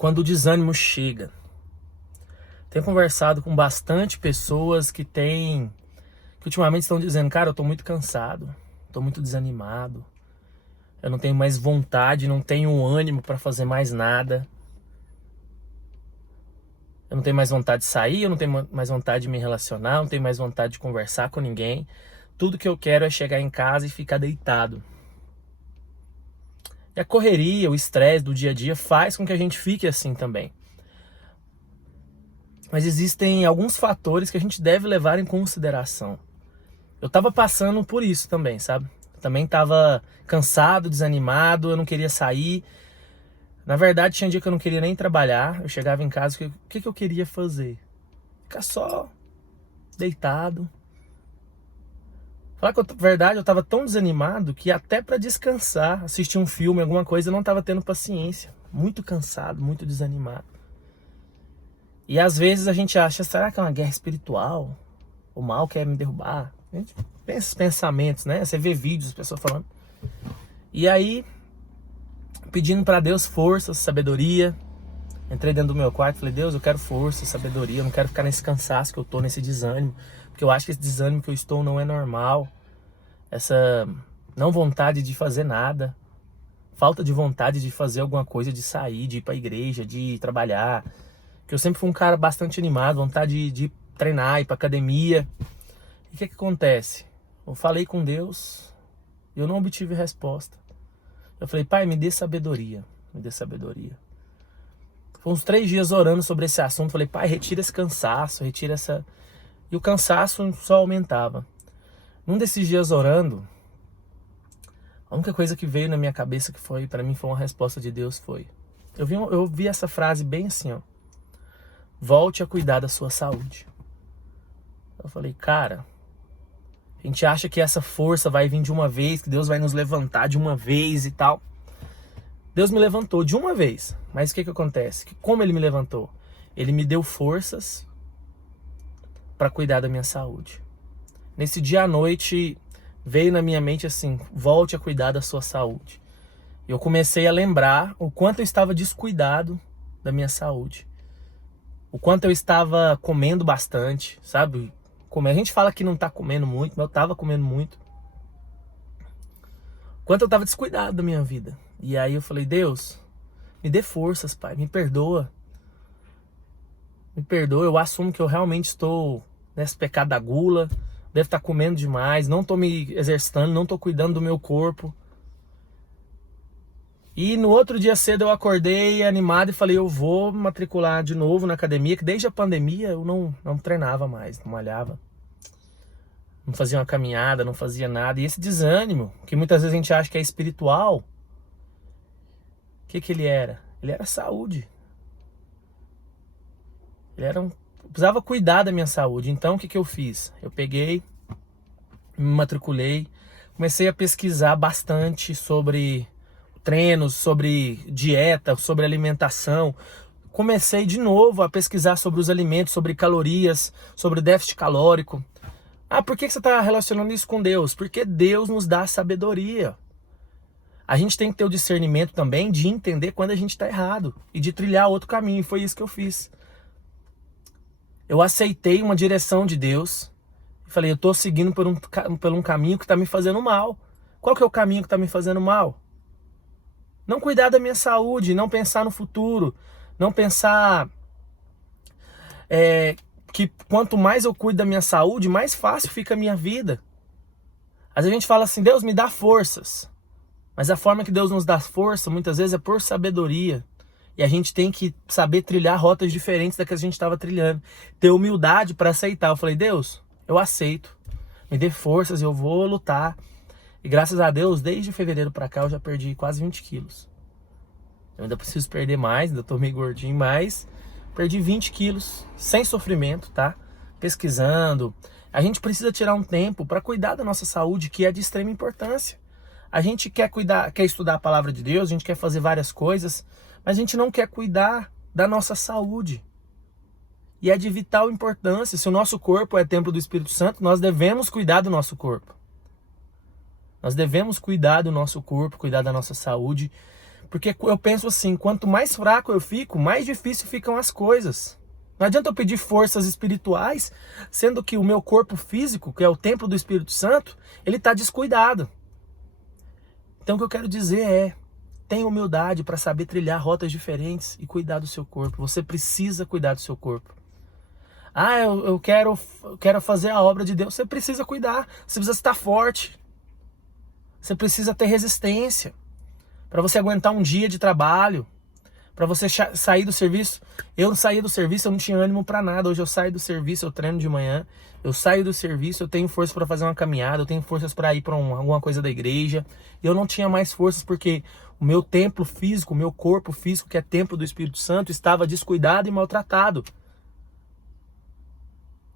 quando o desânimo chega. Tenho conversado com bastante pessoas que ultimamente estão dizendo, cara, eu tô muito cansado, tô muito desanimado, eu não tenho mais vontade, não tenho ânimo para fazer mais nada. Eu não tenho mais vontade de sair, eu não tenho mais vontade de me relacionar, eu não tenho mais vontade de conversar com ninguém. Tudo que eu quero é chegar em casa e ficar deitado. E a correria, o estresse do dia a dia faz com que a gente fique assim também. Mas existem alguns fatores que a gente deve levar em consideração. Eu tava passando por isso também, sabe? Eu também tava cansado, desanimado, eu não queria sair. Na verdade, tinha dia que eu não queria nem trabalhar. Eu chegava em casa, o que eu queria fazer? Ficar só deitado. Falar que, na verdade, eu tava tão desanimado que até para descansar, assistir um filme, alguma coisa, eu não tava tendo paciência. Muito cansado, muito desanimado. E às vezes a gente acha, será que é uma guerra espiritual? O mal quer me derrubar? A gente pensa esses pensamentos, né? Você vê vídeos, pessoas falando. E aí, pedindo para Deus força, sabedoria. Entrei dentro do meu quarto e falei, Deus, eu quero força, sabedoria. Eu não quero ficar nesse cansaço que eu tô, nesse desânimo. Porque eu acho que esse desânimo que eu estou não é normal. Essa não vontade de fazer nada. Falta de vontade de fazer alguma coisa, de sair, de ir pra igreja, de trabalhar. Que eu sempre fui um cara bastante animado, vontade de treinar, ir pra academia. E o que acontece? Eu falei com Deus e eu não obtive resposta. Eu falei, pai, me dê sabedoria, me dê sabedoria. Foi uns 3 dias orando sobre esse assunto. Falei, pai, retira esse cansaço, retira essa... E o cansaço só aumentava. Num desses dias orando, a única coisa que veio na minha cabeça, que foi, para mim, foi uma resposta de Deus, foi... Eu vi essa frase bem assim, ó. Volte a cuidar da sua saúde. Eu falei, cara, a gente acha que essa força vai vir de uma vez, que Deus vai nos levantar de uma vez e tal. Deus me levantou de uma vez. Mas o que acontece? Como Ele me levantou? Ele me deu forças para cuidar da minha saúde. Nesse dia à noite, veio na minha mente assim, volte a cuidar da sua saúde. E eu comecei a lembrar o quanto eu estava descuidado da minha saúde. O quanto eu estava comendo bastante, sabe? A gente fala que não tá comendo muito, mas eu tava comendo muito. O quanto eu tava descuidado da minha vida. E aí eu falei, Deus, me dê forças, pai, me perdoa. Me perdoa, eu assumo que eu realmente estou nesse pecado da gula, devo estar comendo demais, não tô me exercitando, não tô cuidando do meu corpo. E no outro dia cedo eu acordei animado e falei, eu vou me matricular de novo na academia, que desde a pandemia eu não treinava mais, não malhava. Não fazia uma caminhada, não fazia nada. E esse desânimo, que muitas vezes a gente acha que é espiritual, o que ele era? Ele era saúde. Eu precisava cuidar da minha saúde. Então o que eu fiz? Eu peguei, me matriculei, comecei a pesquisar bastante sobre treinos, sobre dieta, sobre alimentação. Comecei de novo a pesquisar sobre os alimentos, sobre calorias, sobre déficit calórico. Ah, por que você está relacionando isso com Deus? Porque Deus nos dá sabedoria. A gente tem que ter o discernimento também de entender quando a gente está errado e de trilhar outro caminho. E foi isso que eu fiz. Eu aceitei uma direção de Deus e falei, eu estou seguindo por um caminho que está me fazendo mal. Qual que é o caminho que está me fazendo mal? Não cuidar da minha saúde, não pensar no futuro, não pensar que quanto mais eu cuido da minha saúde, mais fácil fica a minha vida. Às vezes a gente fala assim, Deus me dá forças. Mas a forma que Deus nos dá força, muitas vezes, é por sabedoria. E a gente tem que saber trilhar rotas diferentes da que a gente estava trilhando. Ter humildade para aceitar. Eu falei, Deus, eu aceito. Me dê forças, eu vou lutar. E graças a Deus, desde fevereiro para cá, eu já perdi quase 20 quilos. Eu ainda preciso perder mais, ainda tô meio gordinho, mas perdi 20 quilos sem sofrimento, tá? Pesquisando. A gente precisa tirar um tempo para cuidar da nossa saúde, que é de extrema importância. A gente quer estudar a palavra de Deus, a gente quer fazer várias coisas, mas a gente não quer cuidar da nossa saúde. E é de vital importância. Se o nosso corpo é templo do Espírito Santo, nós devemos cuidar do nosso corpo. Nós devemos cuidar do nosso corpo, cuidar da nossa saúde, Porque eu penso assim, quanto mais fraco eu fico, mais difícil ficam as coisas. Não adianta eu pedir forças espirituais, sendo que o meu corpo físico, que é o templo do Espírito Santo, ele está descuidado. Então o que eu quero dizer é, tenha humildade para saber trilhar rotas diferentes e cuidar do seu corpo. Você precisa cuidar do seu corpo. Ah, eu quero fazer a obra de Deus. Você precisa cuidar, você precisa estar forte. Você precisa ter resistência para você aguentar um dia de trabalho, para você sair do serviço. Eu saí do serviço, eu não tinha ânimo para nada. Hoje eu saio do serviço, eu treino de manhã. Eu saio do serviço, eu tenho força para fazer uma caminhada, eu tenho forças para ir para alguma coisa da igreja. Eu não tinha mais forças porque o meu templo físico, o meu corpo físico, que é templo do Espírito Santo, estava descuidado e maltratado.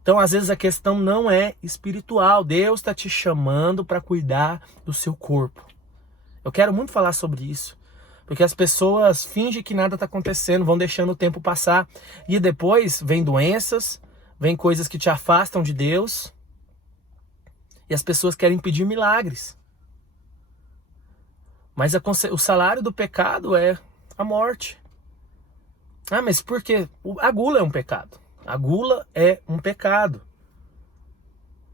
Então, às vezes, a questão não é espiritual. Deus está te chamando para cuidar do seu corpo. Eu quero muito falar sobre isso. Porque as pessoas fingem que nada está acontecendo, vão deixando o tempo passar. E depois vem doenças, vem coisas que te afastam de Deus. E as pessoas querem pedir milagres. Mas o salário do pecado é a morte. Ah, mas por quê? A gula é um pecado. A gula é um pecado.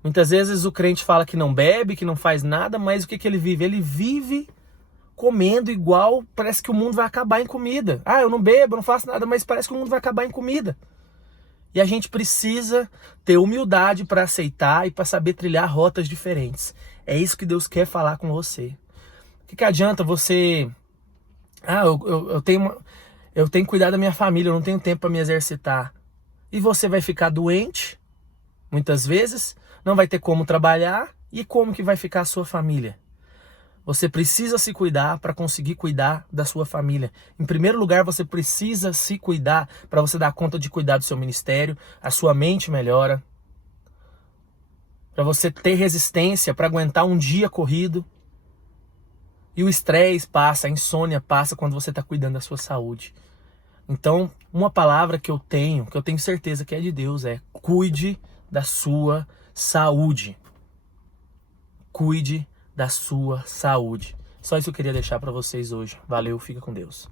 Muitas vezes o crente fala que não bebe, que não faz nada, mas o que ele vive? Ele vive comendo igual, parece que o mundo vai acabar em comida. Ah, eu não bebo, não faço nada, mas parece que o mundo vai acabar em comida. E a gente precisa ter humildade para aceitar e para saber trilhar rotas diferentes. É isso que Deus quer falar com você. O que adianta você... Ah, eu tenho que cuidar da minha família, eu não tenho tempo para me exercitar. E você vai ficar doente, muitas vezes, não vai ter como trabalhar, e como que vai ficar a sua família? Você precisa se cuidar para conseguir cuidar da sua família. Em primeiro lugar, você precisa se cuidar para você dar conta de cuidar do seu ministério, a sua mente melhora, para você ter resistência para aguentar um dia corrido. E o estresse passa, a insônia passa quando você está cuidando da sua saúde. Então, uma palavra que eu tenho certeza que é de Deus, é cuide da sua saúde. Cuide da sua saúde. Só isso eu queria deixar para vocês hoje. Valeu, fica com Deus.